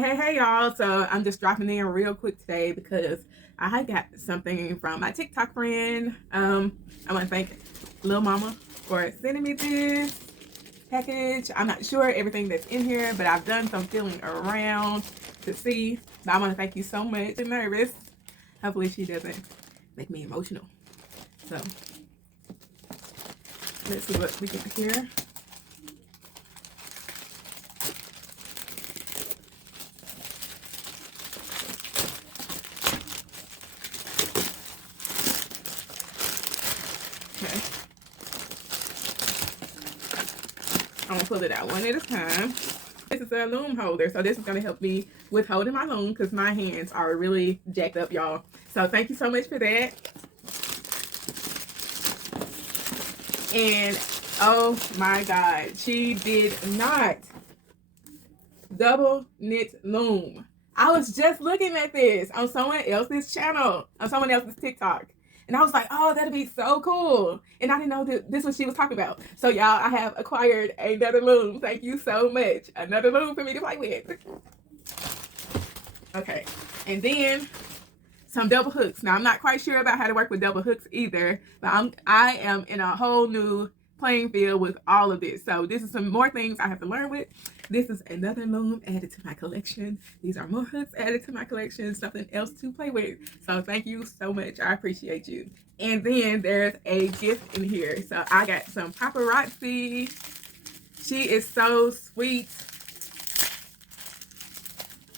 Hey, y'all. So I'm just dropping in real quick today because I got something from my TikTok friend. I want to thank Lil Mama for sending me this package. I'm not sure everything that's in here, but I've done some feeling around to see. But I want to thank you so much. I'm nervous. Hopefully she doesn't make me emotional. So let's see what we get here. Okay. I'm gonna pull it out one at a time. This is a loom holder, so this is gonna help me with holding my loom because my hands are really jacked up, y'all. So thank you so much for that. And oh my God, she did not double knit loom. I was just looking at this on someone else's channel, on someone else's TikTok. And I was like, oh, that'd be so cool. And I didn't know that this was what she was talking about. So y'all, I have acquired another loom. Thank you so much. Another loom for me to play with. Okay. And then some double hooks. Now I'm not quite sure about how to work with double hooks either, but I am in a whole new playing field with all of this. So this is some more things I have to learn with. This is another loom added to my collection. These are more hooks added to my collection, something else to play with. So thank you so much. I appreciate you. And then there's a gift in here. So I got some paparazzi. She is so sweet.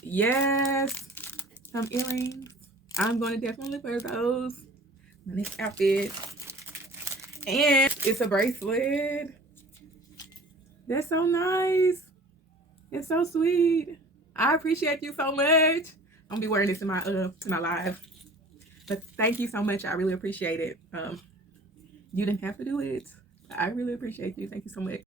Yes, some earrings. I'm going to definitely wear those. My next outfit. And it's a bracelet. That's so nice. It's so sweet. I appreciate you so much. I'm gonna be wearing this in my live. But thank you so much. I really appreciate it. You didn't have to do it. I really appreciate you. Thank you so much.